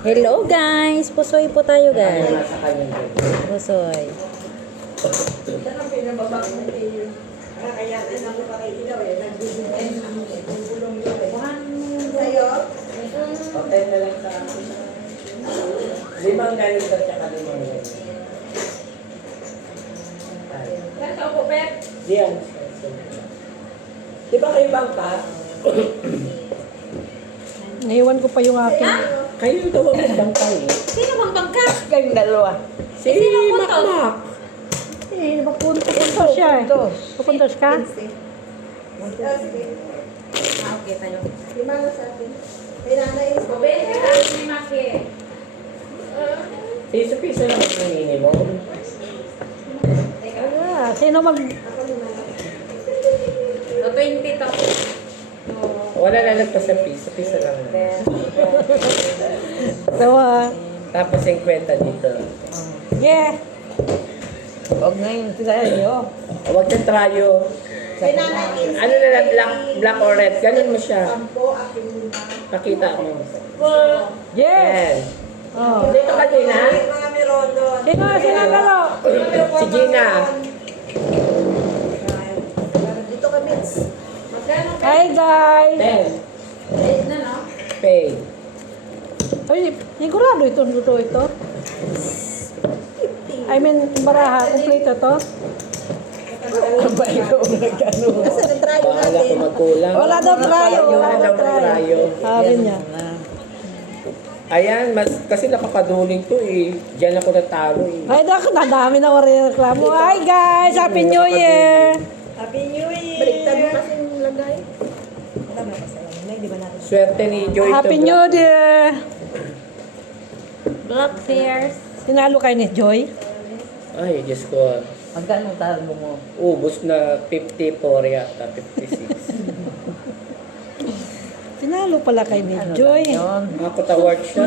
Hello guys! Pusoy po tayo guys. Nasa kanya dyan. Pusoy. Okay na lang sa akin. 5 ganito at saka 5 ganito. Saan ka upo, Pet? Diyan. Di ba kayo bangka? Naiwan ko pa yung akin. Kayo daw ang bangka eh. Sino bang bangka? Kayong dalawa. Si sino punto? Makmak. Eh, pupunta siya eh. Pupunta ka? Ah, okay tayo. Piso Bente ka, ni Maki. Piso-piso lang ang minimum. Ah, sino mag... O, 20 to. Wala na lang to sa piso-piso lang. Dawa. Tapos 50 dito. Yeah. Huwag na yun sila nyo. Huwag kang trayo. Ano na lang, black or red. Ganun mo siya. Pakita mo. Yes. Yan. Oh. Dito ka, Gina. Sino dalo? Si Gina. Dito ka, Mitz. Magkano, Pet? Hi guys. 10. 8 na, no? Pay. Ay, sigurado ito. I mean, baraha. Kompleto to. Abay ko nagkano. Kasi nag-try Bahala natin. ko magkulang. Wala daw trayo. Wala daw trayo. trayo. Sabi niya. Ayan, kasi nakakaduling to eh. Diyan ako natalo eh. Ay, nadami na wala reklamo. Hi guys. Happy New Year. Happy New Year! Baliktad mo kasi yung lagay. Tama kasi lang. Di ba natin? Swerte ni Joy Happy to. New Year. Black Bears. Tinalo kayo ni Joy. Ay, Diyos ko. Magkano talo mo? Ubus na 54 yata, 56. Tinalo pala kayo ni Joy. Ako award siya.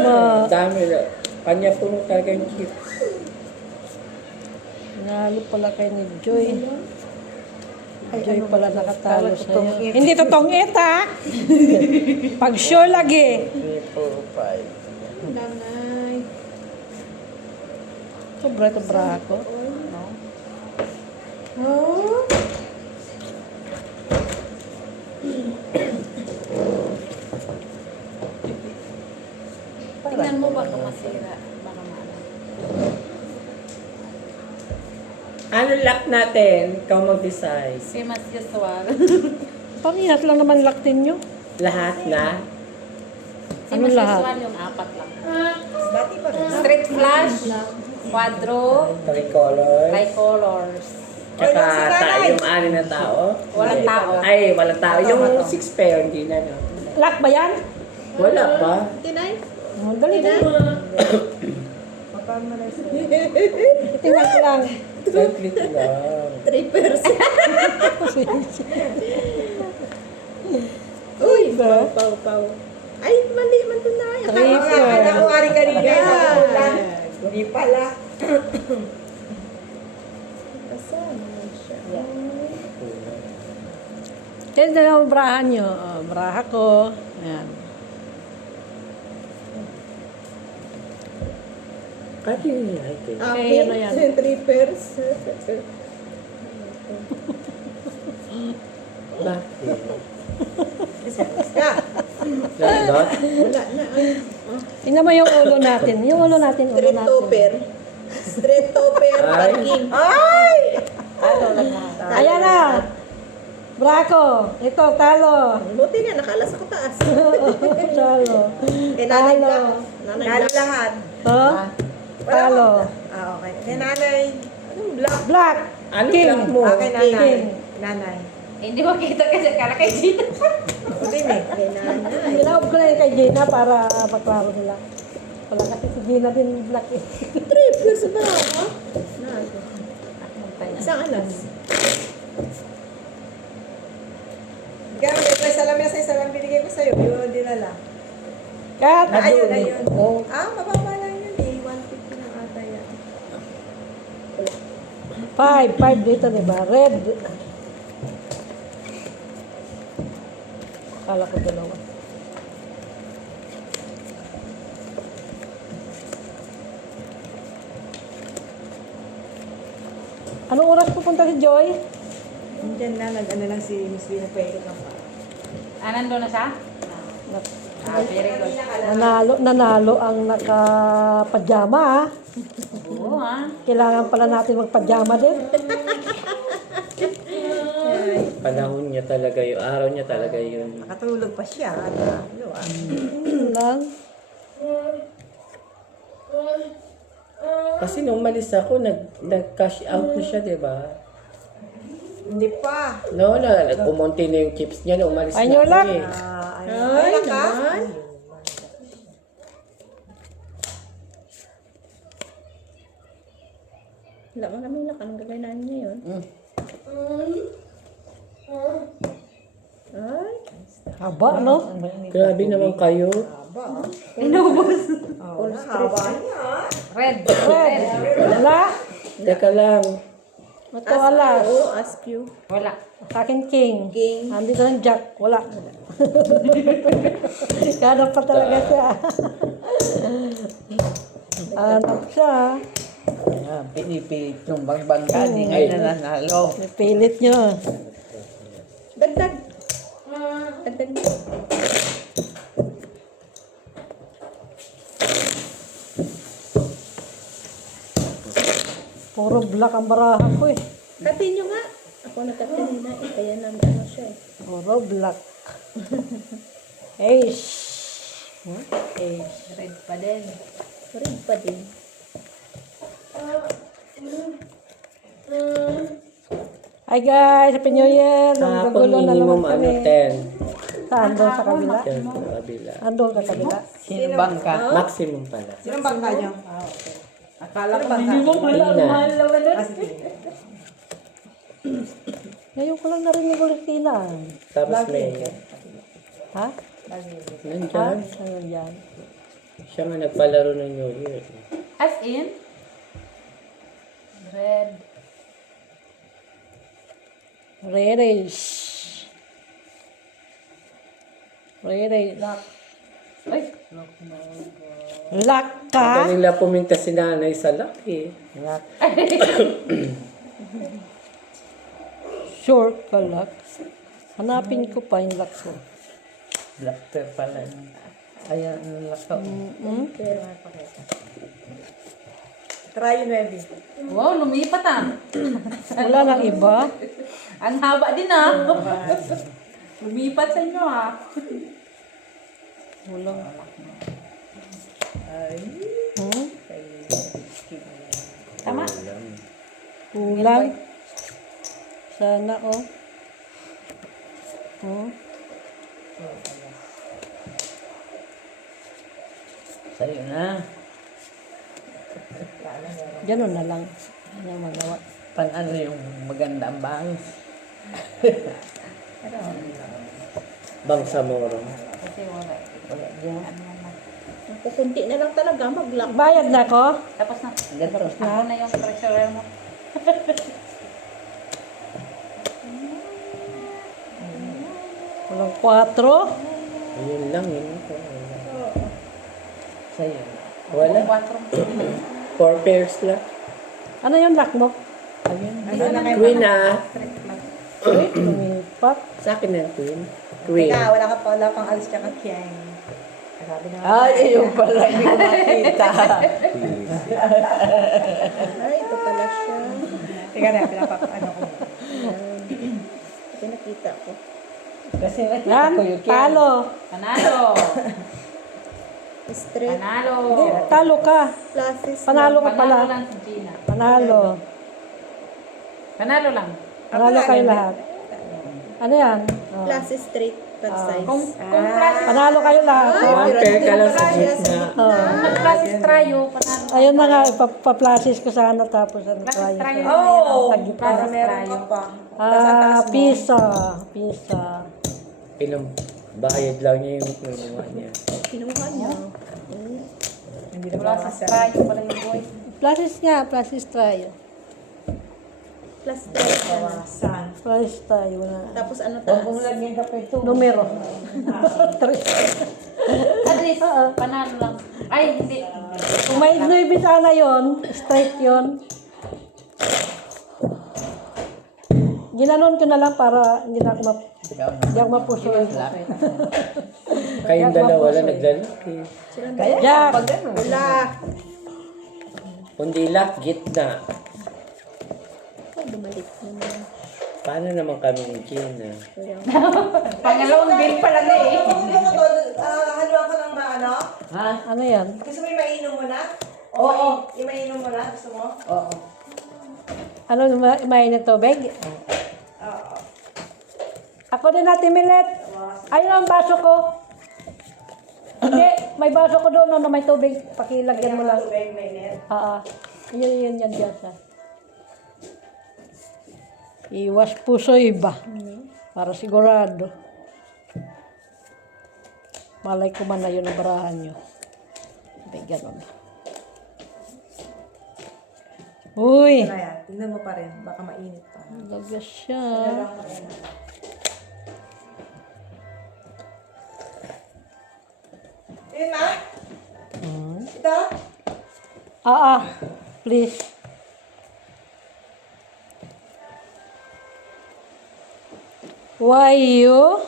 Dami na. Kanya puno talaga yung chips. Tinalo pala kayo ni Joy. Joy pala nakatalo sa'yo. Hindi totoong eta. Pag sure lagi. 3, 4, 5. Nanay. Sobra ako. Oh? Tingnan mo baka masira. Baka maano. Ano lock natin? Ikaw mag-decide. Same as usual. Pamihat lang naman laktin nyo. Lahat na? Same Ano as lahat? usual yung 4 lang. Dati pa rin. Street flash, quadro, Tricolor. tricolors. Tsaka yung 6 na tao. Walang tao. Ay, walang tao. Yung 6 pair, hindi na. No? Lock ba yan? Wala pa. Tinay? Oh, dali dali. Tingnan ko lang. Saglit lang. 3%. Uy! Pau. Ay, mali man ito na. Triple. kanina. Hindi pala. Kasama siya. Yan na lang ang brahan nyo. Oh, braha ko. Ayan. Kahit yun yung high Okay, ano yan? 3%. Bakit? Yeah. Not? Wala na. Tingnan mo yung ulo natin. Yung ulo natin, ulo Street natin. topper. Street topper. Ay. Parking. Ay! Ayan na. Brako. Ito, talo. Buti nga, nakalas ako taas. Talo. Eh, nanay Talo. black. Nanay lahat. Oh? Talo. Ah, okay. Eh, nanay. Anong black? Black. Ano King. lang mo? Akin nanay. King. Nanay. Hindi mo kita kasi kala kay Gina. Buti eh. Kay nanay. Ginawag ko na yun kay Gina para maklaro nila. Wala kasi si Gina din black eh. Triple sa ba? Ha? Isang alas. Gano'n, ito sa lamesa, isa lang binigay ko sa'yo. Yung dinala. Kat. Ayun. Ah, mababa lang yun eh. 150 lang ata yan. 5 dito, diba? Red. Kala ko dalawa. Anong oras pupunta si Joy? Diyan na, nag-ano lang si Miss Vina Pwede ka pa. Nandun na siya? Very good. Nanalo ang naka-pajama ah. Oo, ha? Kailangan pala natin mag-pajama din. Panahon niya talaga yun. Araw niya talaga yun. Nakatulog pa siya. Lang. Kasi nung umalis ako, nag-cash out na siya, di ba? Hindi pa. No, kumonti na yung chips niya nung umalis Ay, na ako Nyola. eh. Ay, naman. Wala mo namin na kanang gagawin namin ngayon. Ay, Haba, no? Grabe naman kayo. Red. Red. Wala. Teka lang. Ito, alas. ask you. Wala. Sa akin, king. King. Andito ng jack. Wala. Hanap pa talaga siya. Hanap siya. Pinipilit yung bangka, di ngayon na nanalo. Pilit nyo. Dagdag. Dagdag mo. Puro black ang barahan ko eh. Katin nyo nga. Ako nagkatinina eh. Kaya naman ano siya eh. Puro black. Ace. Red pa din. Red pa din. Hi guys, Happy New Year. Kahapon Nagkagulo na minimum naman kami. 10. Saan doon sa kabila? Yan, sa kabila. Andun sa kabila. Sino bangka? Maximum pala. Sinong bangka niyo? Akala ko minimum. Tina. Ngayon ko lang narinig ulit Tina. Tapos may... Ha? Nandyan. Ano yan? Siya nga nagpalaro ng New Year. As in? Red. Re-race. Re-race. Ay. Lock ka? Kanila puminta si nanay sa laki. Short ka lock. Hanapin ko pa yung lock ko. Blaster pala. Ayan, ang lakaw. Try yung 9. Wow, lumipat ah. Wala nang iba. Ang haba din ah. Lumipat sa inyo ah. Wala. Hmm? Tama? Kulang. Sana oh. Hmm? Sa'yo na. Ganun na lang. Ano magawa. Pan-ano yung maganda ang bangs. Bang Samoro. Kasi wala. Wala dyan. Kukunti na lang talaga mag-lock. Bayad na ko. Tapos na. Tapos na. Ako na yung treasurer mo. Walang 4. Ayun lang yun. Sa'yo. Wala. 4. 4 pairs lang. Ano yung lock mo? Queen ah. Lumipat. Sa akin na yung queen. Queen. Teka, wala pang alis ka kiyang. Sabi na. Ay, yung pala, hindi ko makita. Ay, ito pala siya. Teka na, ano ko. Pinakita ko. Kasi nakita Yan. ko yung Talo. Panalo. Straight. Panalo. Talo ka. Classes. Panalo ka Panalo pala. lang si Gina. Panalo. Panalo lang. Panalo kayo lahat. Ano yan? Oh. Classes straight. Pag size. Kung classes, Panalo kayo lahat. One pair ka lang sa gitna. kung classes trayo, panalo. Ayun na nga, ipaplasis ko sana tapos ano Classes tayo. trayo. Oh! Classes Para meron trayo. ka pa. Pisa. Pisa. Bayad lang niya yung kinuha niya. Kinuha niya. Hindi na Classes trayo pala yung boy. Plasis nga, plasis tayo. Plus straight ka na. Saan? Plasis tayo na. Tapos ano Huwag taas? mong lagyan ka pa ito. Numero. At least, panalo lang. Ay, hindi. Kung may 9 sana yun, straight yun. Ginanon ko na lang para hindi na ako hindi ako mapuso. Kayong dalawa lang naglalaki. Jack! Wala. Kundila, gitna. Ay, bumalik naman. Paano naman kami ni Gina? Pangalawang bill pa lang eh. Haluan ko ng ano? Ha? Ano yan? Gusto mo yung mainom mo na? Oo. Yung mainom mo na? Gusto mo? Oo. Ano, mainit tubig? Oo. Ako din natin, Milet. Ayun ang baso ko. Hindi, may baso ko doon na may tubig. Pakilagyan mo lang. Tubig, mainit. Oo. Yun, yan dyan sa. Iwas puso iba. Para sigurado. Malay ko man na yun ang barahan nyo. May ganon. Uy! Ano yan? Tingnan mo pa rin. Baka mainit pa. Lagas siya. Yun na? Ito? Please. Why you?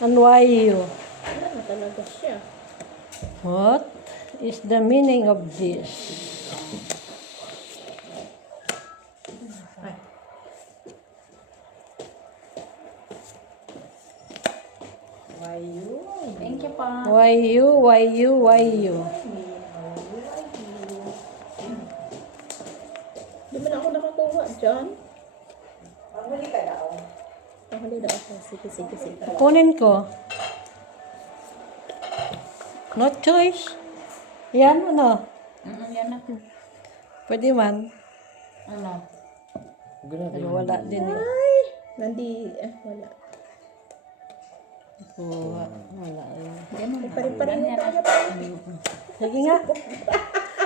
And why you? Wala na talaga siya. What is the meaning of this? Thank you pa. Why you? Why you? Why you? Di ba na ako nakakuha dyan? Maghuli ka daw. Pahuli daw ako. Sige, sige, sige. Kunin ko. No choice. Yan, ano? Yan na. Pwede man. Ano? Grabe. Pero wala din eh. Wala. Wala. Pare-pareho tayo. Sige nga.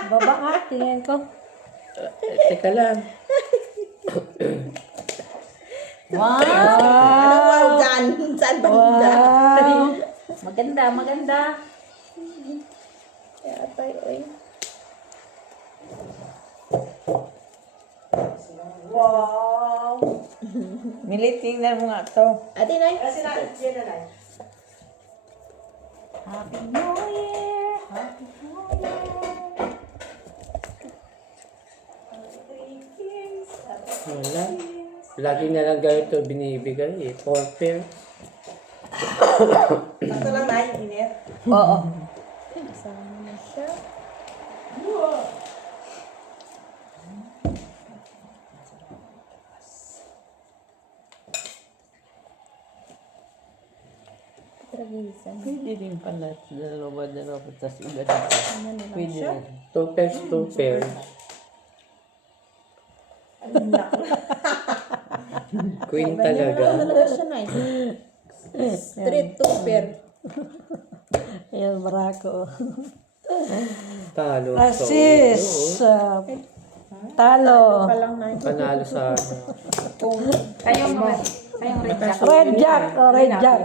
Baba nga. Tingin ko. Teka lang. Wow! Ano wow dyan? Saan ba dyan? Wow. Maganda, maganda. Kaya tayo, oy. Wow! Milit, tingnan mo nga to. Ate, Nay. Kasi na, yan na lang. Happy New Year! Happy New Year! Wala. Lagi na lang ganito binibigay eh. 4 pair. Sakto lang na, yung init. Oo. Kasama na siya. Tragisan. Pwede rin pala. Dalawa, tapos iba dito. Pwede rin. 2 pairs, 2 pairs. Queen talaga. Talaga siya, Nay. Straight to pair. Ayan, barako. Talo. Assist. Talo. Palang, Nay. Panalo sa Kayong red jack. Red Jack. Oh, Red Jack.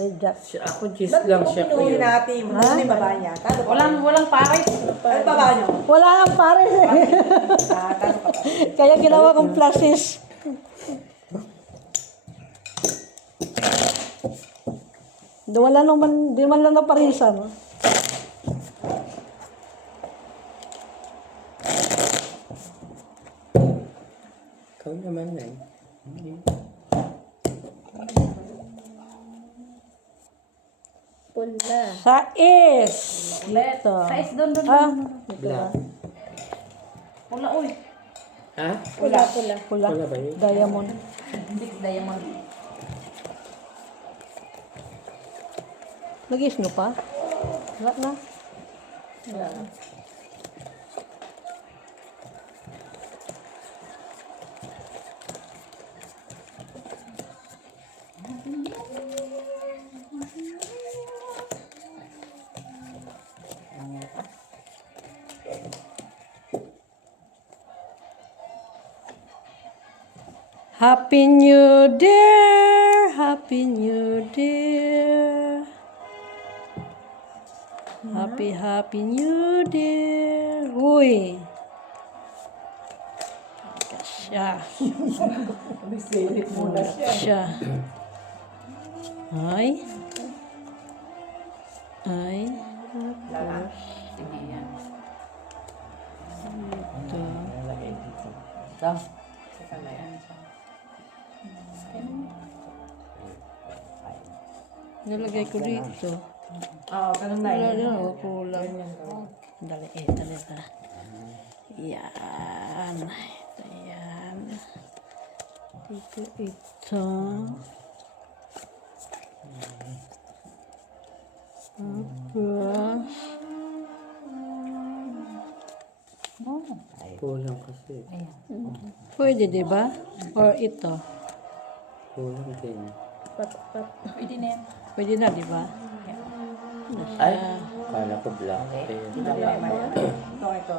Red Jack. siya. Ako gist lang siya ko Pinuhin yun. natin. Ano yung baba niya? Talo pa. Walang pares. Ano yung baba niyo? Wala kang pares eh. Talo pa. Kaya ginawa kong flashes. Wala naman, di man lang naparisan. Ikaw naman na eh. Pula. Sais. Dito. Sais doon. Black. Pula, uy. Ha? Pula. Pula. Wala ba yun? Diamond. Big diamond. Nag-is nyo pa? Wala na. Happy New Year, Happy New Year. Happy New Year. Uy. Kasya. siya. Bisilip muna siya. Siya. Ay. Ay. Tapos. Sige yan. Ito. Nalagay dito. Ito. Ayan siya. Nilagay ko dito. Oo, ganun na Wala yun. na, oh, kulang. Dali, dali. Yan. Ito yan. Dito ito. Tapos. Kulang kasi. Pwede, di ba? Or ito. Kulang din. Pwede na yan. Pwede na, di ba? Ay, kala ko black. Eh, Ito.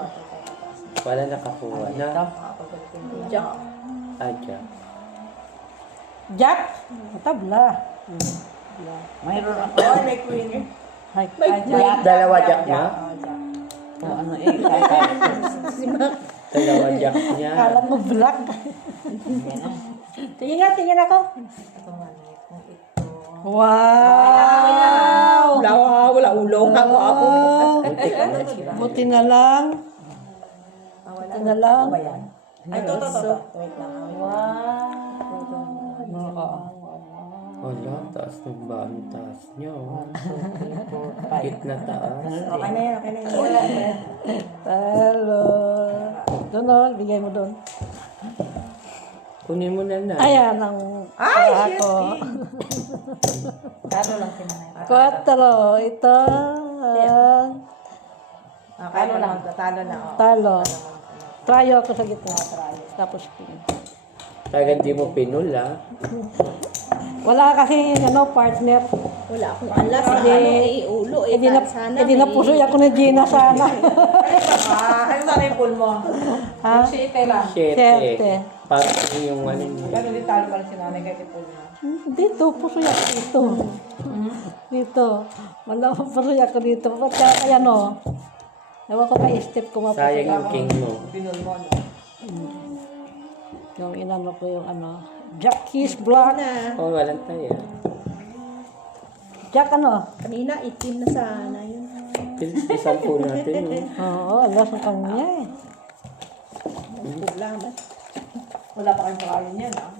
wala nakakuha na. Jack. Adya. Jack! Tabla. Mayroon ako. Ay, may queen. Hay, Dalawa jack na? O ano eh. Kaya. Dalawa jack niya. kala mo black. Tingin ako. Wow! Wala ulo. Ako. Muntik na siya. Buti na lang. Buti na lang. Ay, ito. Wait lang. Wala, taas ng ba? Ang taas niya. Oh. Gitna taas. Okay na yan. Hello. Doon o, bigay mo doon. Kunin mo na na. Ayan ang ako. Kano lang sinanay. 4. Ito. Kano lang. Talo na. Talo. Tryo ako sa gitna. Tapos pin. Talagang di mo pinula. Wala kasi partner. Wala akong alas na ulo. Hindi na puso ako ni Gina sana. Ano sana yung pool mo? Ha? Shete lang. Siyete. Parang yung ano niya. Gano'n din talo pa rin sinanay kahit yung pool mo. Dito, puso ako dito. Dito. Wala akong puso ako dito. Ba't kaya no? Ewan ko kay step ko mapuso. Sayang yung king mo. Pinul mo, no? Yung inano ko yung Jackie's Black. Oh, walang tayo. Jack Kanina, itim na sana yun. Isang po natin. Oo, alas ang kanya eh. Problema. Wala pa kayong pakain yan, ah.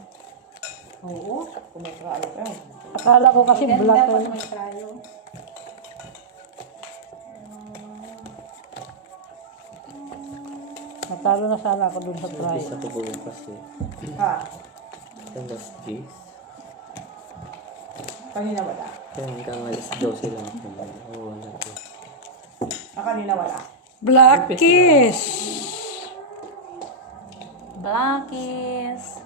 Oo, kung may pakain ka. Akala ko kasi black Ganda eh. pag may trayo. Natalo na sana ako dun sa try. Isa ko bukas eh. Ha? Alas 10. Kanina wala. Kaya hanggang alas 12 lang ako. Oh, wala po. Kanina wala. Black Kiss! Blackies.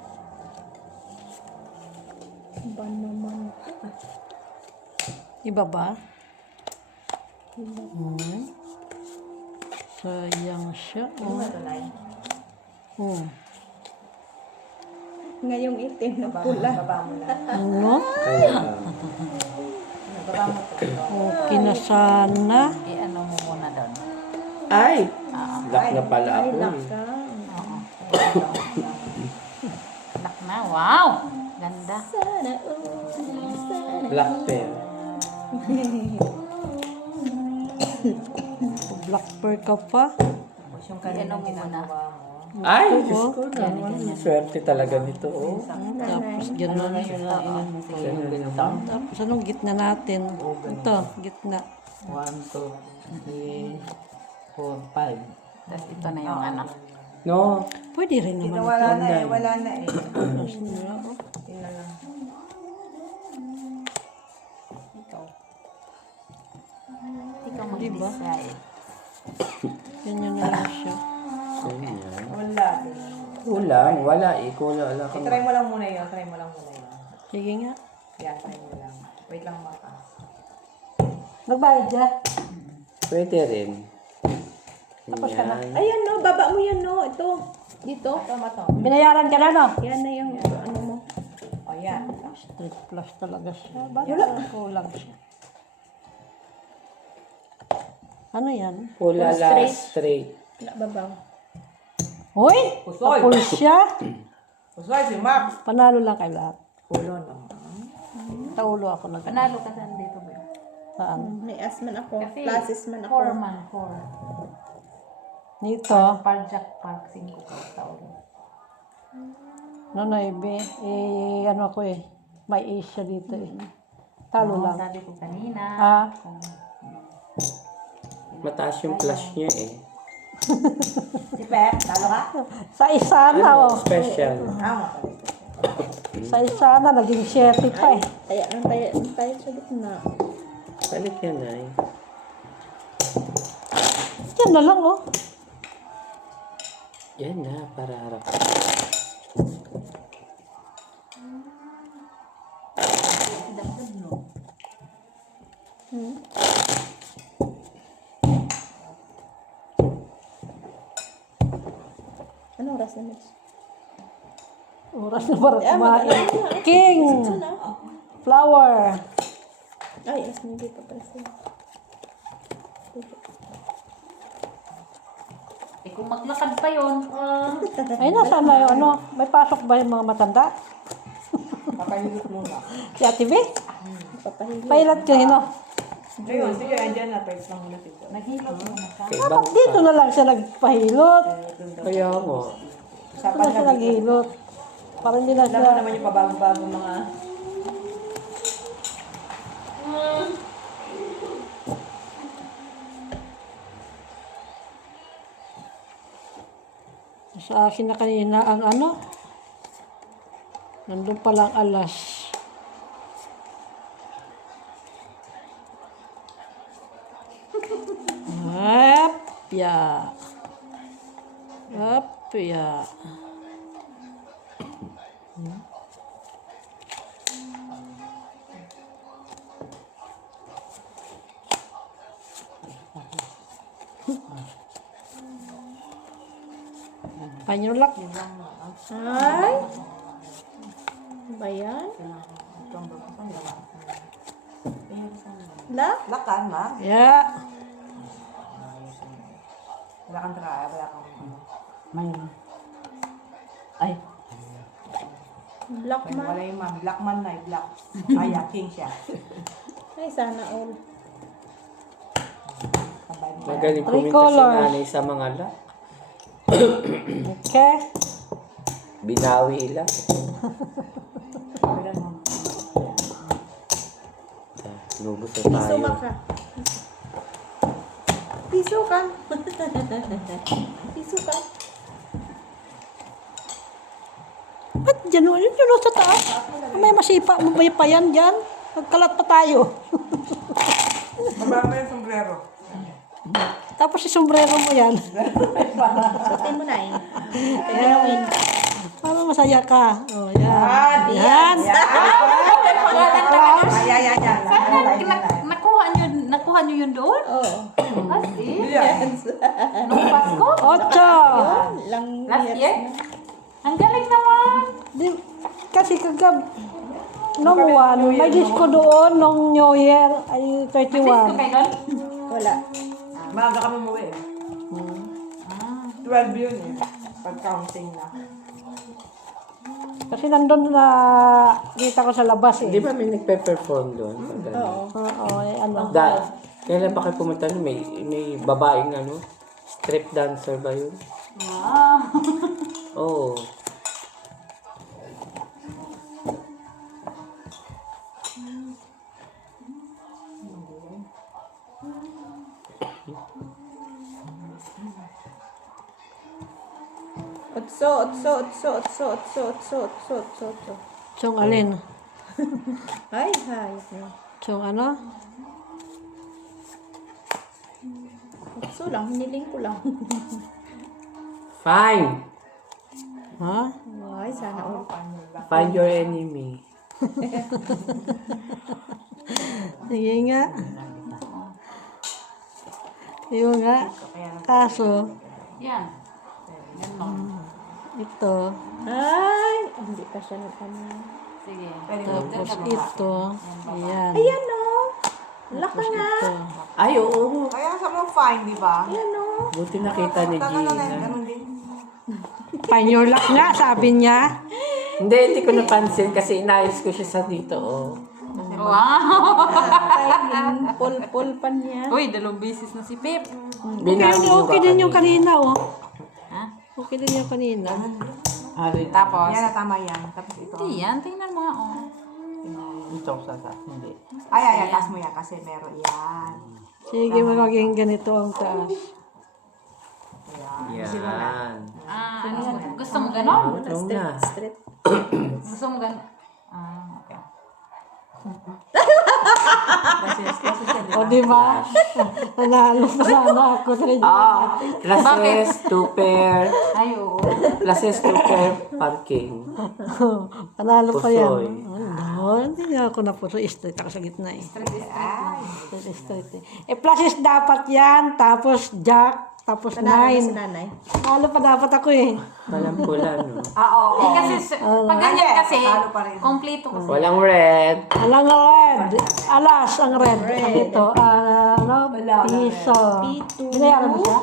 Ba naman? Iba ba? Sayang siya. Ano ito, Nay? Ngayong itim na pula. Baba mo na. Ano? Kaya, Baba mo ito. Okay na sana. I-ano mo muna doon. ay! Lock na pala ako eh. Lock na. Wow! Ganda. Black pear. Black pearl ka pa. Yung kanina I-ano mo muna. ginagawa mo. Ay, Diyos ko naman. Swerte talaga nito. Oh. Tapos gano'n. Tapos anong gitna natin? Ito, gitna. 1, 2, 3, 4, 5. Tapos ito na yung anak. No. Pwede rin naman. Wala na eh. Wala na eh. Yun na lang. Ikaw Diba? mag-decide. Ganyan na lang siya. Ganyan. Wala din. Kulang. Wala eh. Kulang. Wala kang... Try mo lang muna yun. Try mo lang muna yun. Sige nga. Yan, try mo lang. Wait lang maka. Magbayad siya. Pwede rin. Ganyan. Ayan no, baba mo yan no. Ito. Dito. Tama to. Binayaran ka na, no? Yan na yung ano mo. O yan. Street plus talaga siya. Ba't kulang siya? Ano yan? Pula last straight. Babaw. Hoy! Kapul siya. Usay si Max. Panalo lang kay lahat. Ulo naman. Taulo ako na ganun. Panalo ka saan dito ba? Saan? May as man ako. Kasi Classes man ako. 4 man, 4. Dito, Parjak Park, 5 ka taon. Nonoy, ano ako eh. May Asia dito eh. Talo lang. Sabi ko kanina. Ah, Mataas yung flash niya eh. Si Pep, talo ka? sa isa na oh. Special. Sa isa na, naging 7 pa eh. Tayo sa gitna. Palit yan ay. Yan na lang oh. Yan na, para harap. Anong oras na, Mitch? Oras na para kumain. King! Flower! Ay, as hindi pa pala siya. Eh kung maglakad pa yun, Ay, nasaan na yung ano? May pasok ba yung mga matanda? Papahilot muna. Si Ate V? Papahili. Pailat ka no? Ayun, sige, andyan na. Pwede lang muna dito. naghilot mo na siya. Kay Dapat dito na lang siya nagpahilot. Kaya nga. Dito na siya naghilot. Para hindi na Alam mo siya... naman yung pabago-bago mga... Sa akin na kanina ang ano? Nandun pa lang alas. Hapya. Hapya. Panyulak. Ay! Ba yan? La? Lakan, ma. Ya. Lakan tara, wala kang... May. Ay. Black man. Wala yung man. Black man na, black. Ay, king siya. Ay, sana all. Sabay mo. Magaling Three puminta si colors. nanay sa mga la. Okay. Binawi lang. Nubos na Piso tayo. maka. Piso ka. Piso ka. Ba't dyan o? Yun o sa taas. May masipa mo ba pa yan dyan? Nagkalat pa tayo. Mababa yung sombrero. Tapos si sombrero mo yan. Sutin mo na eh. Ganawin. Para masaya ka. O, yan. Yan. Yan. Nakuha niyo yun doon? Oo. As in? Yan. Nung Pasko? 8. Lang Last years year? na. Ang galing naman! Di, kasi kagab, nung 1, may disco doon nung New Year, ay Sis ko 31. kayo doon? Wala. Maaga kami umuwi. 12 yun eh. Pag-counting na. Kasi nandun na kita ko sa labas Di eh. ba may nagpe-perform doon? Oo. Oo, eh, ano. Kailan pa kayo pumunta nun? May babaeng ano? Strip dancer ba yun? Ah. Oo. Otso. Chong alin? Ay. Chong ano? Otso lang. Hiniling ko lang. Fine! Ha? Ay, sana all. Find your enemy. Sige nga. Yun nga. Kaso, Yan. Yan lang. ito. Ay! Hindi pa siya nagkano. Sige. Tapos ito. Ayan. Ayan o. Laka nga. Ito. Ay, oo. Kaya sa mo fine, di ba? Ayan o. Buti nakita ni Gina. Ganun din. Find your luck nga, sabi niya. Hindi ko napansin kasi inayos ko siya sa dito, oh. Wow! Pul-pul pa niya. Uy, 2 beses na si Pip. Okay din yung kanina, oh. Ha? Okay din yung kanina. Tapos? Yan, tama yan. Tapos ito. Hindi yan, tingnan mo nga, oh. Ito sa taas, hindi. Ay, taas mo yan kasi meron yan. Sige, magiging ganito ang taas. Yan. Gusto mo ganon? Ito na. Gusto mo ganon? Okay. O, di ba? Nanalo pa sana ako sa inyo. Classes, 2 pair. Ay, oo. Classes, 2 pair, parking. Panalo pa yan. Pusoy. Ano, hindi na ako napuso. Straight ako sa gitna eh. Straight eh. Pluses dapat yan, tapos jack, tapos Nanalo na si 9. nanay. Panalo pa dapat ako eh. Walang pula, no? Eh, kasi, pag ganyan kasi, talo pa rin. kompleto kasi. Walang red. Alang red. Alas ang red. Ito, piso. Binayaran mo siya?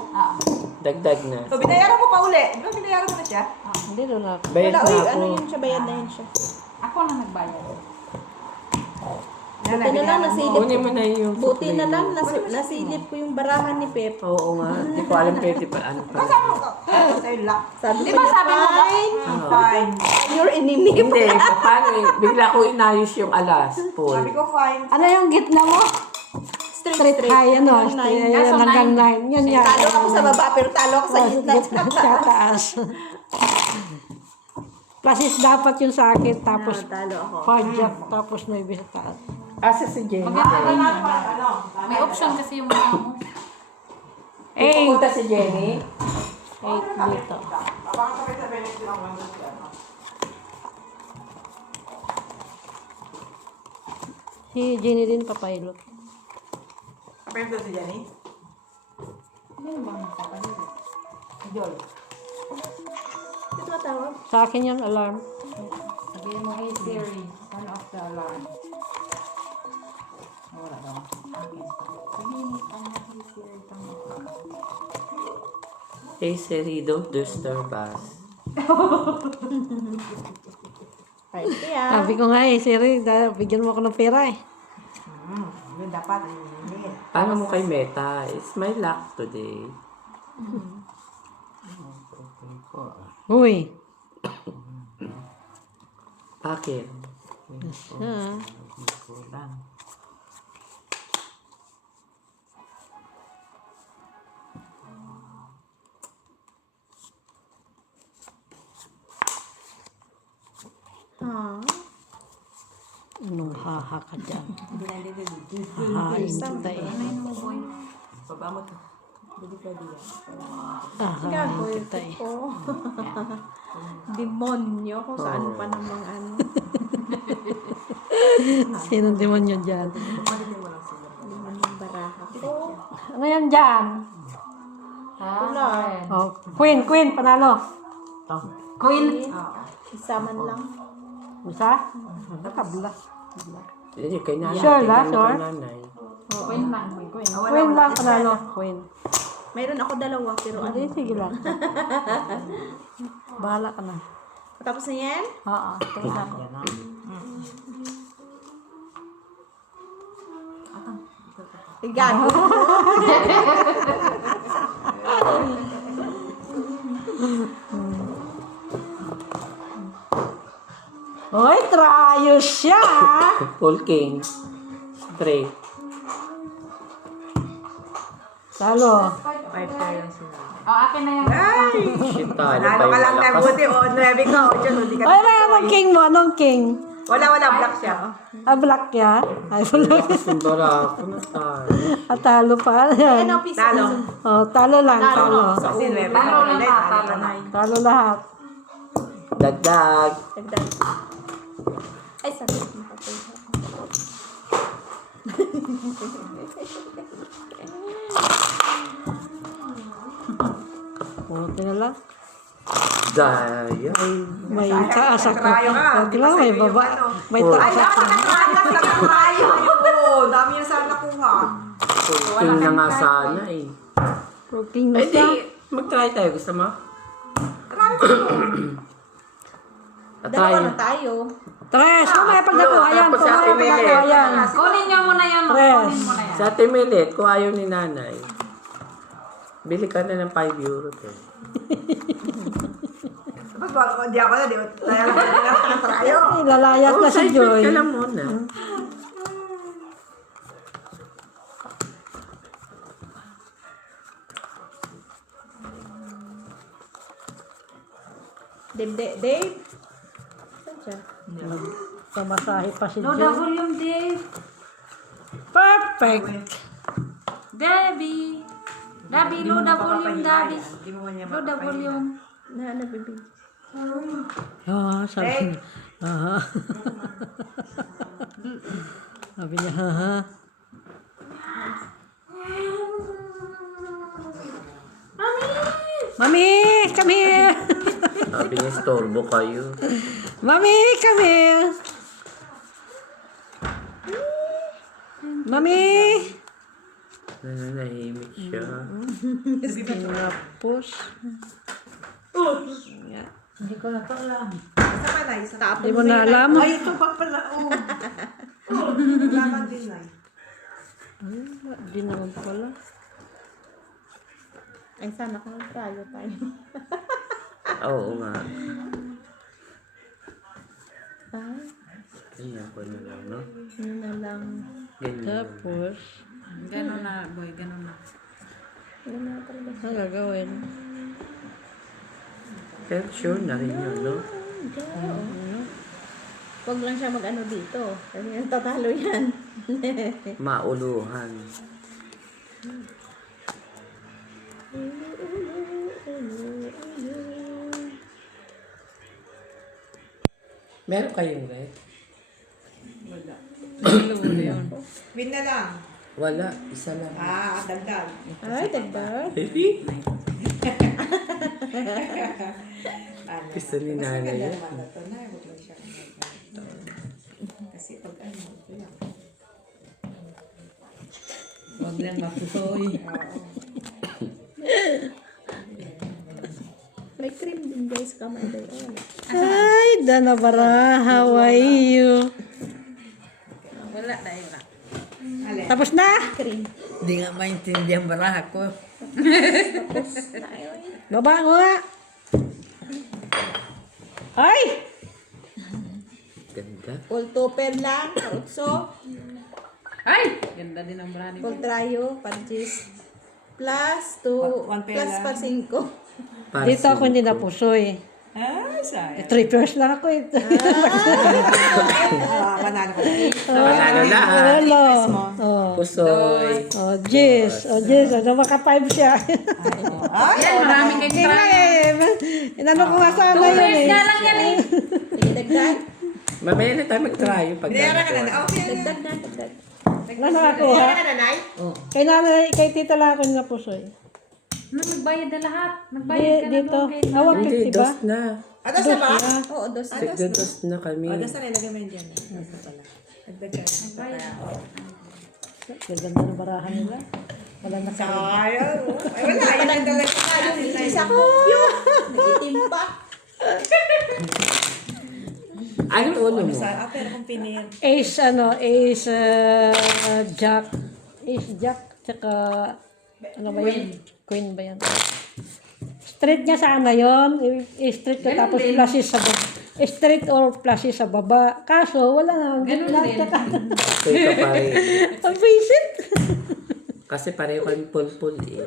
Dagdag na. So, binayaran mo pa uli. Di ba binayaran mo na siya? Hindi doon ako. Bayad Wala, na uy, ako. ano yun siya, bayad na yun siya. Ako na nagbayad. Buti na lang, nasilip Kunin mo na yung Buti na lang, nasilip ko yung barahan ni Pep. Oo nga. Hindi ko alam pwede pa. Ano pa. Sa'yo lang. Sabi Di ko ba niya, sabi mo ba? fine. Fine. Your enemy. Hindi. Paano eh? Bigla ko inayos yung alas. Sabi Full. ko fine. Ano yung gitna mo? Straight. High, ano? Hanggang nine. Kaso Hanggang 9. Yan yan. Talo ako sa baba, pero talo ako sa Oh, gitna. sa taas. Pluses dapat yung sa akin, tapos Talo ako. 5 jack, tapos 9 sa taas. Asa si Jenny? May option kasi yung mga mo. Pupunta si Jenny. 8 dito. Si Jenny din papailot. Apa yung si Jenny? Ito matawag. Sa akin yung alarm. Sabihin mo, hey Siri, turn off the alarm. Wala daw. Sabihin mo, hey Siri, turn off the alarm. Hey Siri, don't disturb us. Right, kaya. Sabi ko nga eh, Siri, bigyan mo ako ng pera eh. Yun dapat. Paano mo kay Meta? It's my luck today. Uy. Bakit? Ah. Anong haha ka dyan? Hahain kita eh. Baba mo to. Hahain kita eh. Oh. Demonyo kung saan pa namang ano. Sino demonyo dyan? Demonyong baraha. Ano yan dyan? Wala. Oh, Queen, panalo. Queen. Isa man lang. Isa? Nakabla. Hindi, kay nanay. Sure tingnan ba? mo Sure? kay nanay. Queen lang. Queen. Queen lang panalo. Queen. Mayroon ako dalawa, pero ano. Hindi, sige lang. Bahala ka na. Tapos na yan? Oo, tapos na ako. Gago. Hoy, trayos siya! Full king. Straight. Talo. Akin na yan. Shit, talo pa Ano yung ka lang tayo malakas. buti. O, 9 ka. O, dyan. Hindi ka. Ay, anong king mo? Anong king? Wala. Black siya. Ah, black ya? Ay, wala. Yung barako na tayo. At talo pa. Ayan. Ano, piso? Talo. Oh, talo lang, talo. Kasi 9 Talo ka. lang Ulit. ha, Talo talo ka na. lang. Talo lahat. Dagdag. Dagdag. Ay, sabi ko makapay. Puti na lang. Daya. May taas ako. Katrayo ka. Huwag lang, may baba. May Ay, taas ako. nakakatrayo lang ang tayo. Oo, dami na sana nakuha. Full king na nga sana eh. King na Ay, di. siya. Mag-try tayo. Gusto mo? Trayo ko. Dalawa na tayo. Tres. Mamaya pag nakuha yan. Tapos sa Mamaya akin pag nakuha yan. Kunin niyo muna yan. Tres. Kunin mo na yan. Sa Timilit, kung ayaw ni nanay, bili ka na ng 5 euro. Di ako na, di ba? Tayo. Lalayas na si side Joy. ka lang muna. Dave. Saan siya? Pamasahe pa si Load the Joy. volume, Dave. Perfect. Debbie. Debbie, load the volume, Debbie. Load the volume. Nabibig. Sabi niya. Aha. Sabi niya, haha. Mami, come here. Sabi niya, storbo kayo. Mami, come here. Mami. Nananahimik siya. Tapos. Hindi ko na to alam. Hindi mo na alam. Ay, ito pa pala. Oh. Laman din na. Hindi naman pala. Ay, sana kung tayo. Oo nga. Ah, Ganyan ko na lang, no? yun na lang. Ganyan. Tapos, Ganun na, boy. Ganun na. Yun na talaga. ano gagawin? Pero sure na rin yun, no? Huwag lang siya mag-ano dito. Kasi yung tatalo yan. Mauluhan. Meron kayong red? Win na lang. Wala, isa lang. Dagdag. Ay, dagdag. Gusto ni nanay yan. Kasi pag ano, ito lang. Huwag lang matutoy. May cream din guys, kamay day. Ay, Dana Bara, how are you? Wala, dahil na. Tapos na? Cream. Hindi nga maintindihan baraha ko. Baba ko nga. Ay! Ganda. Full topper lang, kautso. Ay! Ganda din ang brani. Full trayo, panchis. Plus 2, One plus pela. pa 5. Para Dito ako hindi napusoy. Ay, sayang. 3 pairs lang ako ito. Manalo ko. Panalo lahat. Hello. Oh. Pusoy. Oh, Jess. Oh, Jess. Ano, maka-5 siya. Yan, maraming kayong Hindi nga try. eh. Inano ko nga sana yun Pairs eh. nga lang yan eh. Sige, dagdag. Mamaya na tayo mag-try yung Binayaran ka na. pagkakakuha. Okay. Dagdag na, dagdag. Wala nakakuha. nanay? Kay nanay, kay tita lang ako napusoy. Nagbayad na lahat. Nagbayad ka na Dito. doon. kay- Awag Hindi, 50 ba? dos na. Ada sa ba? Oo, dos. Tigda-dos na kami. Dasa na ilagay mo yun dyan. Dasa pala. Dagdag ka. Gaganda ng barahan nila. Wala na sa Sayang. Ay, wala. Yan ang dala ko. Isa ko. Nag-itim pa. Anong ulo mo? Pero kung pinir. Ace, Jack. Ace, Jack. Tsaka, ano ba yan? Queen ba yan? Straight niya sana yun. Straight ka tapos flushes sa baba. Straight or flushes sa baba. Kaso, wala nga. Ganun din. Tsaka, Ikaw pa rin. ang visit. Kasi pareho kami pulpul eh.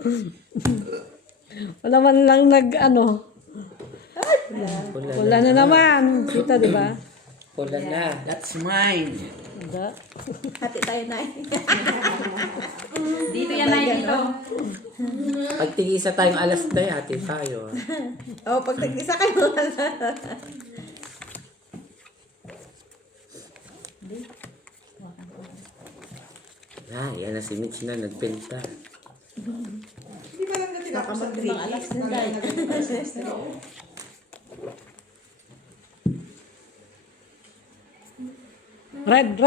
Wala man lang Pula wala na naman. Kita, di ba? Pula na. That's mine. Diba? Hati tayo na. Dito yan na dito. Pag tig-isa tayong alas na hati tayo. Oo, pag tag-isa kayo. Yan na si Mitch na nagpinta. Hindi ba lang natin ako sa Nakamag ng alas na tayo. Red.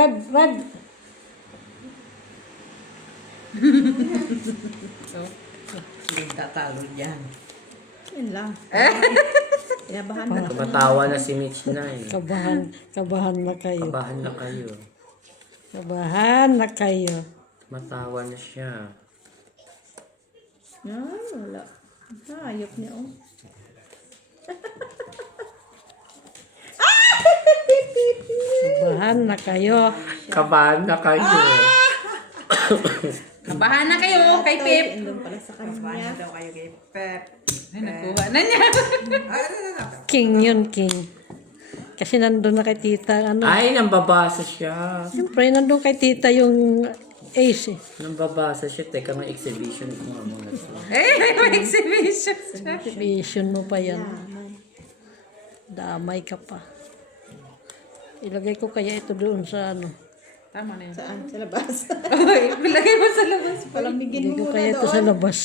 Hindi tatalo dyan. Yun lang. Inabahan na. Tumatawa na si Mitch na eh. Kabahan na kayo. Kabahan na kayo. Kabahan na kayo. Matawa na siya. Ay, wala. Hayop niya, oh. Kabahan na kayo. Kabahan na kayo. Kabahan na kayo kay Pip. Andun pala sa kanya. daw kayo kay Pep. Ay, nakuha na niya. King yun, king. Kasi nandun na kay tita, ano. Ay, nambabasa siya. Siyempre, nandun kay tita yung ace eh. Nambabasa siya. Teka, may exhibition ko nga muna to. Eh, may exhibition. Vision mo pa yan. Damay ka pa. Ilagay ko kaya ito doon sa ano. Tama na yun. Saan? Sa labas. Uy, bilagay mo sa labas. Palamigin Hindi mo ko muna kaya ito doon. sa labas.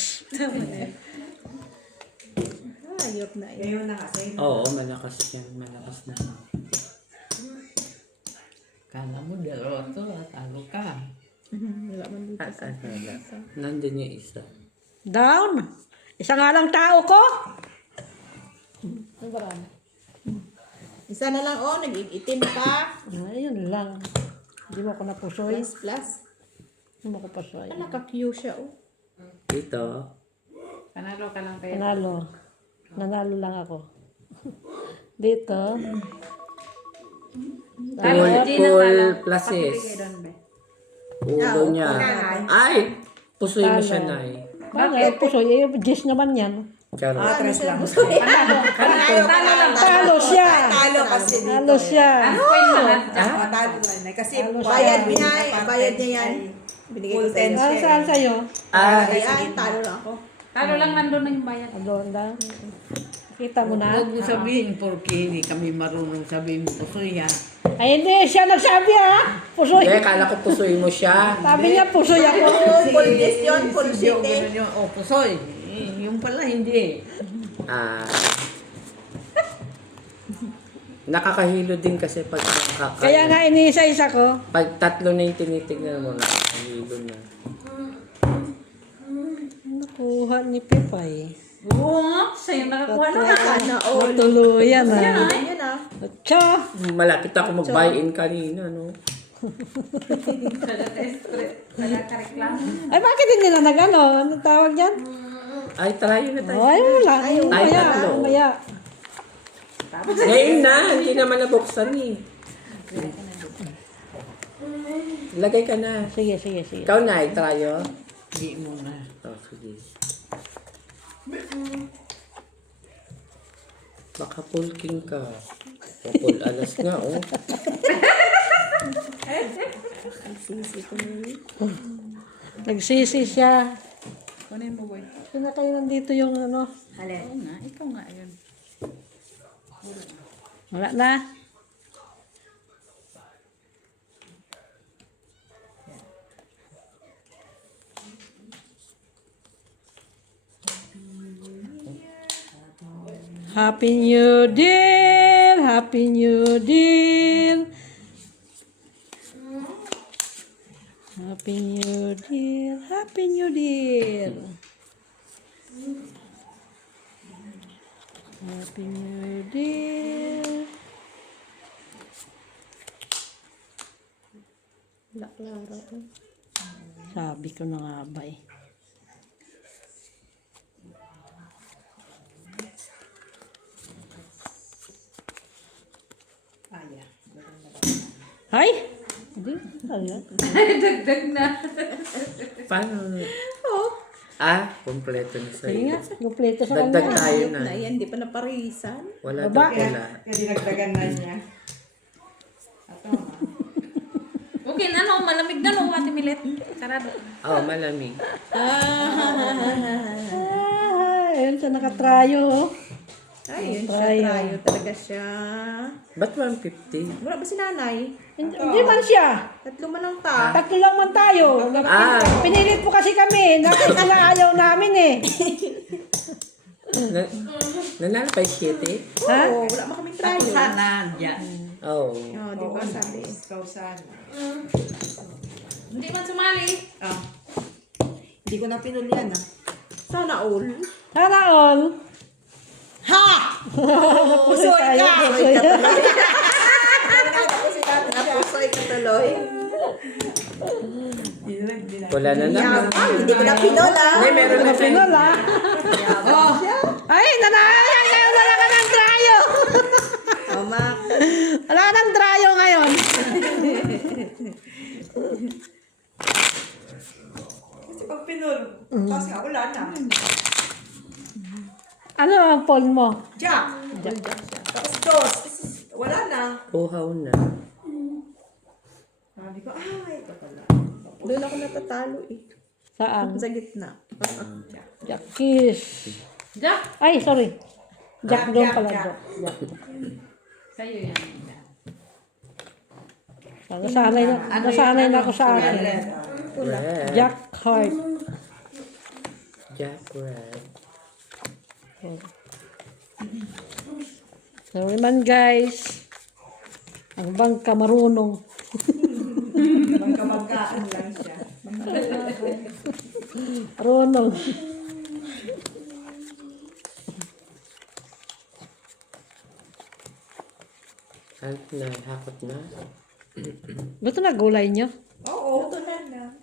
Hayop na yun. Ngayon na kasi. Oo, malakas yan. Malakas na. Kala mo dalawa to, talo ka. Wala man dito. Wala. Nandun yung isa. Down. Isa nga lang tao ko. Isa na lang, oh. Nag-itim pa. Ayun lang. Hindi mo ako napusoy. Plus. Hindi mo ako pasoy. Ah, naka-Q siya, oh. Dito. Panalo ka lang kayo. Nanalo. Nanalo lang ako. Dito. Full pluses. Ulo niya. Ay! Pusoy mo siya, Nay. Bakit? Pusoy. Eh, Jess naman yan. Charot. Atras lang. Talo siya. Talo kasi dito. Talo siya. Ano ko yung lahat? Talo lang. Kasi Bayad niya, bayad niya yan. Binigay ko sa inyo. Ah, saan sa'yo? Ayan, talo lang ako. Talo lang nandun na yung bayan. Doon lang. Kita mo na? Huwag mo sabihin porque hindi kami marunong sabihin pusoy ha. Ay, hindi. Siya nagsabi ha. Pusoy. Hindi, kala ko pusoy mo siya. Sabi niya, pusoy ako. Full this yun, full Yung city. ganun yung, oh pusoy. Yung pala hindi. Ah. Nakakahilo din kasi pag nakaka... Kaya nga iniisa-isa ko. Pag tatlo na yung tinitignan mo, nakakahilo na. Nakuha ni Pipay. Oo nga, sa'yo nakakuha na. Sana all. Matuluyan ha. Yun ah. Tsa. Malapit ako mag-buy-in kanina, no? Nagkakareklamo. Ay, bakit hindi na nag-ano? Anong tawag dyan? Ay, try na tayo. Ay, wala. Ay, Mamaya, tatlo. mamaya. Ngayon na, hindi naman nabuksan eh. Lagay ka na. Sige, sige, sige. Ikaw na, try oh. Hindi mo na. Oh, sige. Baka pulking ka. O, full alas nga, oh. Nagsisi siya. Kunin mo, boy. Sina kayo nandito yung ano? Oo nga, ikaw nga yun. Wala na. Happy New Year! Happy New Year! Happy New Year! Happy New Year! Happy New Year! Wala, klaro. Sabi ko na nga ba eh. Ay! Hindi, wala. Dagdag na. Paano? Ah, kompleto na Sige nga, sa'yo. kompleto sa Dagdag kanya. tayo Hayop na. na yan, di pa naparisan. Wala Baba. daw wala. Kaya dinagdagan na niya. Okay, ano, malamig na no, Ate Milet. Sarado. Oh, malamig. Ayun siya nakatrayo. oh. Ay, yun siya, Tayo. trayo talaga siya. Ba't 150? Wala ba si nanay? Hindi man siya. Tatlo man lang ta. Tatlo lang man tayo. Ah. Pinilit po kasi kami. Nakita na ayaw namin eh. Nanalo pa yung kitty? Ha? Oo, wala man kaming trayo. Sana dyan. Oh. Oo, di ba sabi? Ikaw sana. Hindi man sumali. Ah. Hindi ko na pinulyan ah. Sana all. Sana all. Pusoy ka! Pusoy ka. Napusoy ka tuloy. Wala na naman. Hindi ko na pinola. Hindi, meron na siya. Pinola. Ay, nanayang ngayon. Wala ka ng dryo. Mama. Wala ka ng dryo ngayon. Kasi pag pinol, tapos nga wala na. Ano ang phone mo? Jack. Tapos dos. Wala na. Uhaw na. Sabi ko, ito pala. Doon ako natatalo eh. Saan? Sa gitna. Jack Kiss. Jack, Ay, sorry. Jack doon pala. Jack. Jack. sa'yo yan. Nasanay na ako sa akin. Red. Jack Heart. Jack Red. Sorry man guys. Ang bangka marunong. Magkamagkaan lang siya. Marunong. Halt na, hakot na. Gusto na gulay nyo? Oo. Ito na.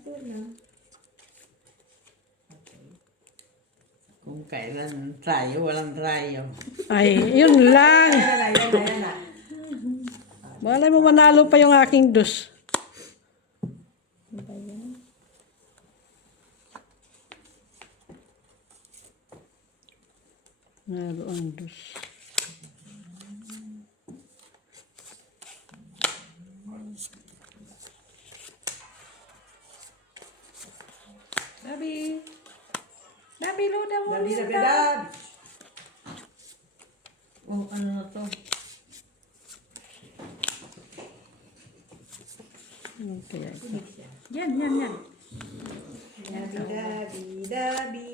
Kung kailan tayo, walang tayo. Ay, yun lang. Yan na. Malay mo manalo pa yung aking dus. Nalo ang dus. Dabi. Dabi, Loda mo. Dabi, dabi, dabi. Oh, ano na to? Ano kaya ito? Yan, yan, yan. Dabi, dabi.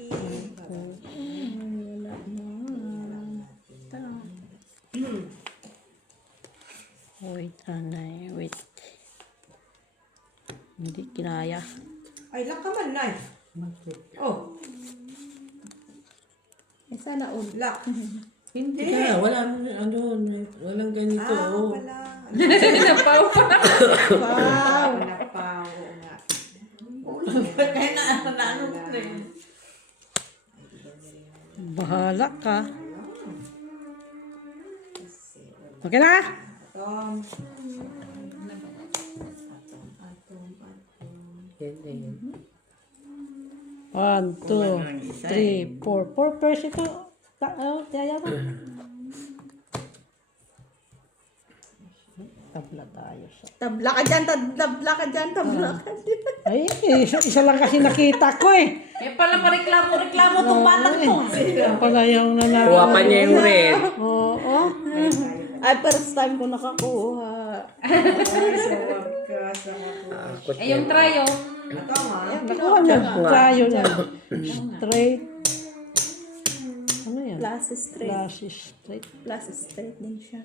Wait, anay, wait. Hindi kinaya. Ay, lakaman na. Oh, Sana all. lak. Hindi. Walang ganito. Wala. Napaw pa. Wow. Napaw. Oo nga. Kaya ano ko na yun. Bahala ka. Okay na? Tom. Yan na yan. 1, 2, 3, 4. 4 pairs ito. Kaya ba? Tabla tayo sa... Tabla ka dyan, tabla ka dyan, tabla ka dyan. Ay, isa lang kasi nakita ko eh. Eh pala pa reklamo tong batang to. Yan pala yung nanalo. Kuha pa niya yung red. Oo. Ay, first time ko nakakuha. Hakot Eh yung try, oh. Nakuha niya. Tayo na. Straight. Ano yan? Plus straight. Glasses straight. Plus straight din siya.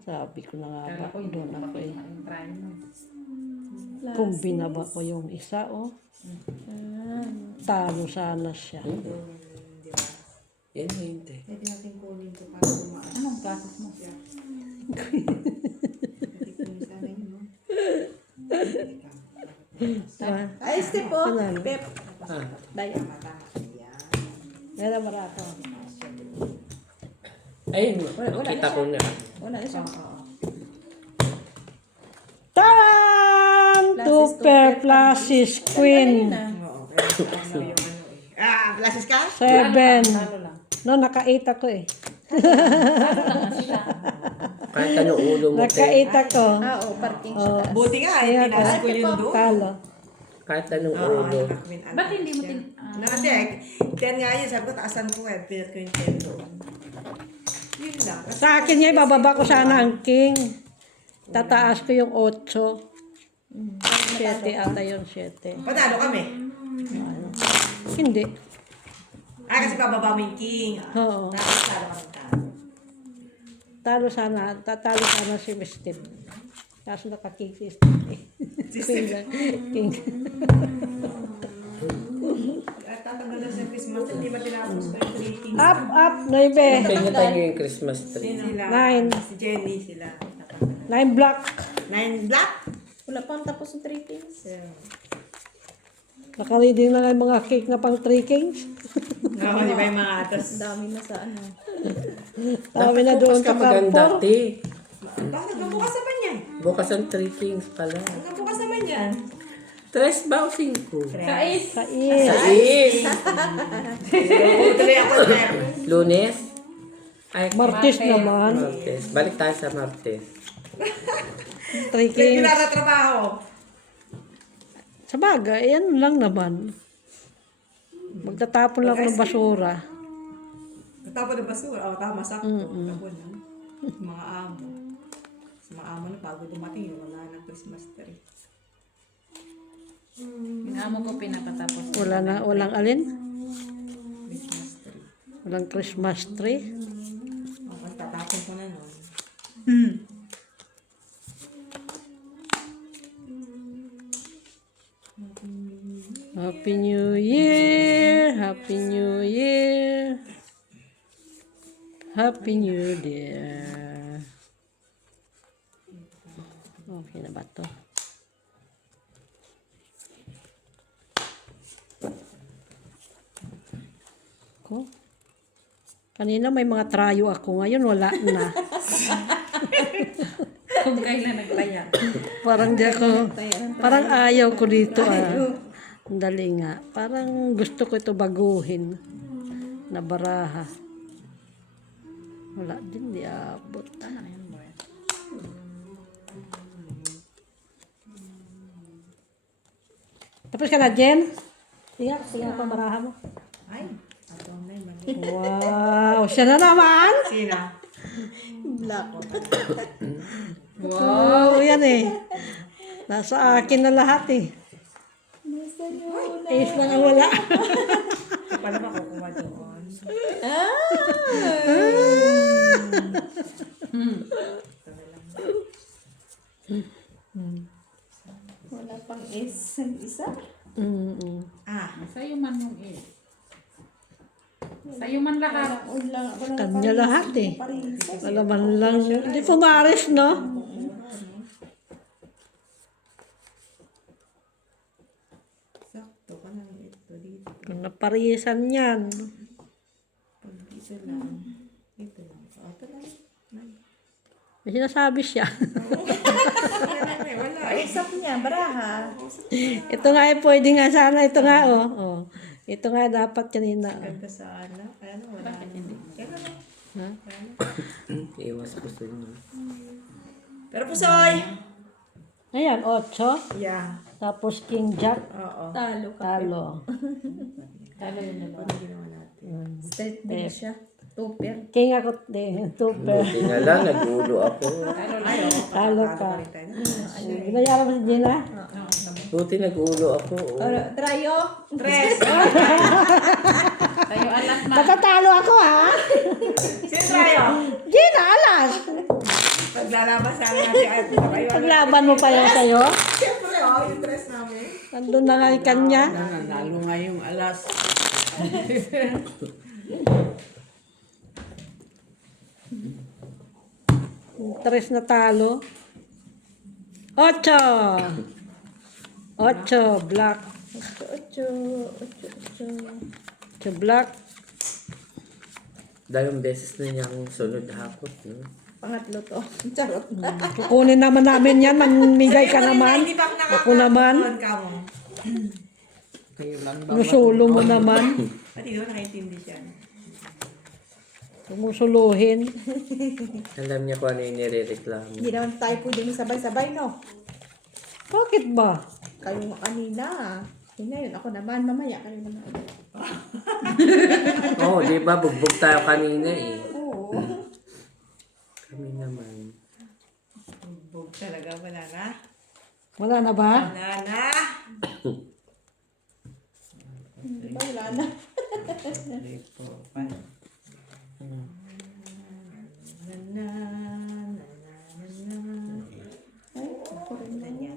Sabi ko na nga ba, doon ako eh. Yung try mo. Kumbina ba ko yung isa, oh. Talo sana siya. Yan na yun, te. Pwede natin kunin ito para tumaan. Anong process mo? Ay, step po. Ano? Pep. Ah. Daya. Meron marata. Ayun, nakita ko na. Wala na siya. Taran! Two pair pluses queen. Glasses ka? 7. No, naka-8 ako eh. Kahit anong ulo mo, te. Naka-8 ako. Oo, parking siya. Buti nga, tinaas ko yun doon. Talo. Kahit anong ulo. Ba't hindi mo Nakatek. 10 nga yun. Sabi ko, taasan ko eh. Pinat ko yung 10 doon. Yun lang. Sa akin niya, bababa ko sana ang king. Tataas ko yung 8. 7 ata yun, 7. Panalo kami. Hindi. Kasi bababa mo yung king. Oo. Tapos talo kami talo. Tatalo sana si Steve. Kaso naka-king si Steve. King. At tatanggal na sa Christmas, hindi ba tinapos pa yung 3 things? Up, 9. Tingnan tayo yung Christmas tree. Sila, 9. si Jenny sila. 9 black. 9 black? Wala pang tapos ng 3 things. Nakareading na nga yung mga cake na pang 3 kings. Oo, di ba yung mga atos? Dami na sa ano. Dami na doon Bukas ka sa maganda, Carrefour. te. Bakit? Magbukas naman yan. Bukas ang 3 things pala. Magbukas naman yan. 3 ba o 5? Kais. Kais. 6. Tuloy ako na. Lunes? Ay, Martes naman. Martes. Balik tayo sa Martes. 3 Hindi kings. pinatatrabaho. Sa bagay, yan lang naman. Magtatapon lang ako ng basura. Tapos ng basura. O, tama, sakto. Tapos na. Mga amo. Sa mga amo na bago dumating, wala ng Christmas tree. Minamo ko pinakatapos. Walang alin? Christmas tree. Walang Christmas tree. O, tatapon ko na nun. Happy New Year! Happy New Year! Happy New Year! Okay na ba to? Ko? Kanina may mga trayo ako. Ngayon wala na. Kung kailan nagtaya. Parang di ako, parang ayaw ko dito Ang dali nga. Parang gusto ko ito baguhin. Na baraha. Wala din, di abot. Tapos ka na, Jen? Sige, pa baraha mo. Ay, ato na yung mali. Wow, siya na naman. Sino? Black. Wow, yan eh. Nasa akin na lahat eh. Ace lang ang wala. Paano ba kukuha doon? Wala pang isa. Ah, Sa'yo man yung Sa'yo man lahat. Lang ako na Kanya lahat eh. Wala man lang. Hindi pumaris, no? sakto ka na ito dito. Kung naparisan yan. Pag dito lang. Ito lang. Ito lang. May sinasabi siya. Wala. Usap niya, baraha. Ito nga eh, pwede nga sana. Ito nga, oh. Ito nga dapat kanina. Ganda sa ano. Ano, wala. Kaya lang. Ha? Iwas ko sa inyo. Pero pusoy! Ayan, 8. Yeah. Tapos King Jack. Oo. Talo ka. Talo. Ano ginawa natin? Straight din siya. Tupper. King ako din. Super. Buti na lang, nagulo ako. Talo ka. Binayaran mo si Gina? Buti nagulo ako. Trayo. Tres! Sa'yo alas man. Natatalo ako, ha? Sino tayo? Gina, alas! Paglalaban sa amin natin at tayo. Paglaban mo pa yung sa'yo? Siyempre, yung tres namin. Nandun na nga yung kanya. Nanalo nga yung alas. Tres na talo. 8! 8, black. 8 black. Dalawang beses na niyang sunod hapon. No? Pangatlo to. Charot. Kukunin naman namin yan. Mamigay ka naman. Hindi pa ako Ako naman. ka mo. Kayo lang ba? Nusulo mo naman. Pati doon nakaintindi siya. Sumusuluhin. Alam niya kung ano yung nirereklamo. Hindi naman tayo pwedeng sabay-sabay, no? Bakit ba? Kayo nga kanina. Ngayon, ako naman. Mamaya, kayo naman. Oo, di ba? Bugbog tayo kanina eh. Oo. Kami naman. Bog talaga, wala na. Wala na ba? Wala na. Di ba, wala na. Na, na, na, na, na. Ay, ako rin na yan.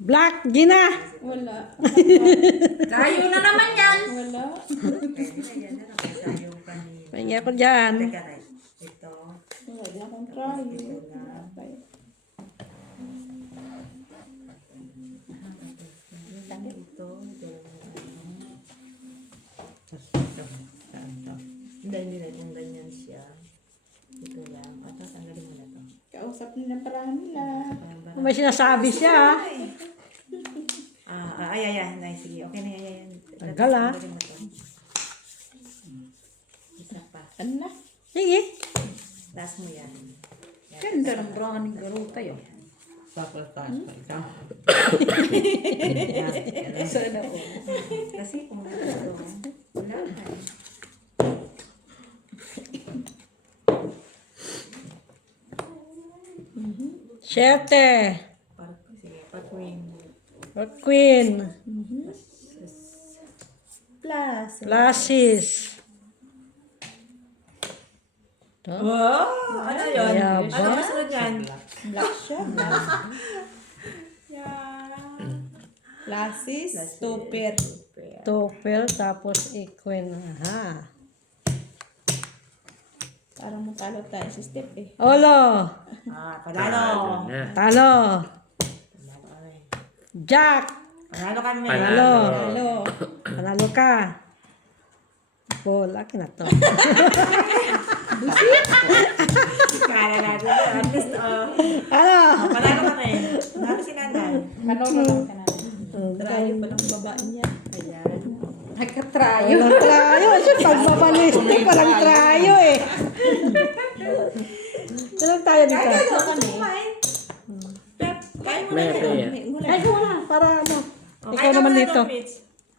Black, Gina. Wala. Layo na naman yan. Wala. Pahingi ako dyan. Teka na. Ito. Wala din akong try. Okay. Hindi na kung ganyan siya. Ito lang. At tatanggalin mo na to. Kausap nila para nila. May sinasabi siya. Ay. Sige, okay na yan. Tagal, ah. Tanggalin mo to. Isa pa. Ano na? Sige. Taas mo yan. Ganda ng brownie garuta yun. Tapos taas pa ikaw. Sana po. Kasi kung ito, wala ka. 7. Sige, pag-win. Queen. Plus. Pluses. Wow! Ano yun? Yabang. Ano kasunod yan? Black siya. Black. Classes. Topper. Topel, tapos queen. Aha. Parang matalo tayo sa step eh. Olo. Panalo. Talo. Jack. Panalo kami. Panalo. Hello. Panalo ka. Po, laki na to. Kaya natin. At least, Ano? panalo kami. Panalo si Nanay. Manolo lang ka na. Trayo pa lang babae niya. Ayan. Nagkatrayo. Walang trayo. Kasi pagbabaliste, walang trayo eh. Ilan tayo dito? Kaya mo na May yan. kaya. Ay, wala. Para ano. Okay, Ikaw naman dito. Mitch.